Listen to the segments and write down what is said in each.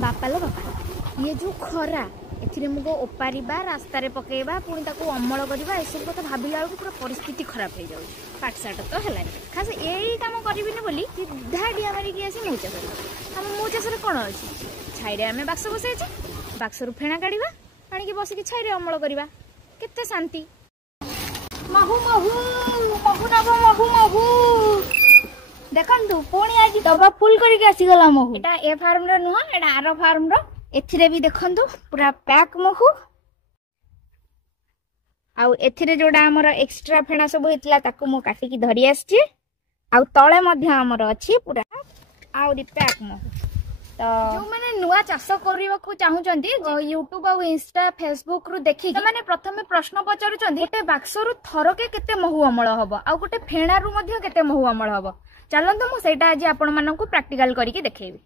बापा लो बापा ये जो खरा एथिरे मुगो ओपारिबा रास्ता रे पकेबा पुणी ताको अमल करबा ए सब कथा भाबिला बेलको पूरा परिस्थिति खराब हो जाउ पाठशाट तो हेलानी खास एई काम करबिनी बोली सीधा डिया मारी की आसी मौचा कर हम मौचा सरे कोन अछि छाइरे हमें बाक्स बसै छी बाक्स रु फेणा काढिबा पानी की बसी की छाइरे अमल करबा केते शांति महू महू महू नबो महू महू देखंतु पुणी आज डबा फुल करके आसी गला महू एटा ए फार्म रो नुह एटा आरो फार्म रो एथिरे भी देखंतु पूरा पैक महू आउ एथिरे जोडा हमर एक्स्ट्रा फेणा सब हेतला ताको मो काटी की धरि आछि आउ तळे मध्य हमर अछि पूरा आउरी पैक महू तो जो माने नुआ चाष करबा को चाहू चंदी YouTube आ इंस्टा फेसबुक रु देखि माने प्रथमे प्रश्न पचारु चंदी गोटे बाक्स रु थरके केते महू अमल हबो आ गोटे फेणा रु मध्य केते महू अमल हबो चलंतु मु सेटा आज आपण माननकु प्रैक्टिकल करिके देखेबी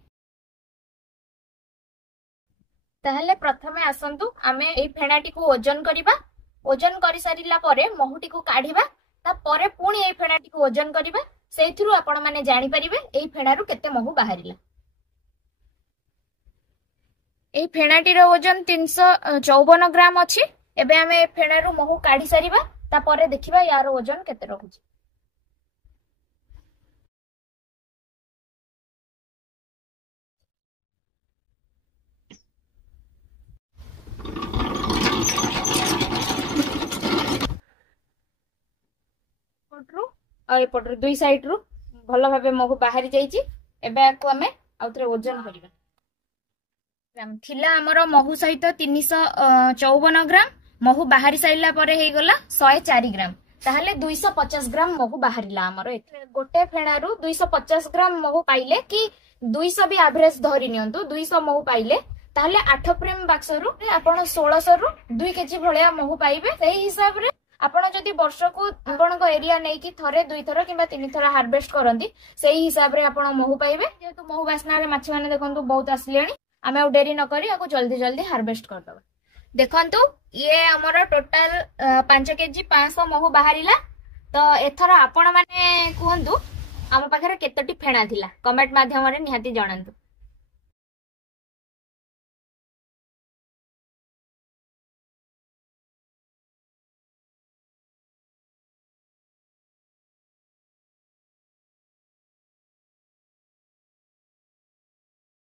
ताहले प्रथमे आसंतु आमे एई फेणाटी को ओजन करिबा ओजन करि सारिला परे महूटी को काढिबा ता परे पुणी एई फेणाटी को ओजन करिबा सेइथिरु आपण माने जानि परिबे एई फेणारु केते महू बाहरिला एई फेणाटीर ओजन 354 ग्राम अछि एबे आमे फेणारु महू काढी सारिबा ता परे देखिबा यार ओजन केते रहुछि पटरु दुई साइड रु भल भाबे महू बाहरी जाइछि एबे आकु हमें आउतरे ओजन करिबा ग्राम थिला हमर महू सहित 354 ग्राम महू बाहरी साइला परे हे गला 104 ग्राम ताहले 250 ग्राम महू बाहरिला हमर गोटे फेणारु 250 ग्राम महू पाइले कि 200 भी एवरेज धरि नियंतु 200 महू पाइले ताहले 8 फ्रेम बाक्सरु आपण 1600 रु 2 केजी भलिया महू पाइबे सेही हिसाब रे आपण जदि वर्ष को आपण को एरिया नै कि थरे दुई थर किबा तीन थर हार्वेस्ट करंती सेही हिसाब रे आपण महू पाइबे जेतु महू बासना रे माछ माने देखंतु बहुत आसलेनी आमे आ डेरी न करी आको जल्दी जल्दी हार्वेस्ट कर दबा देखंतु ये हमर टोटल 5 केजी 500 महू बाहरिला तो एथर आपण माने कहंतु हम पाखरे केतोटी फेणा थिला कमेंट माध्यम रे निहाती जणांतु।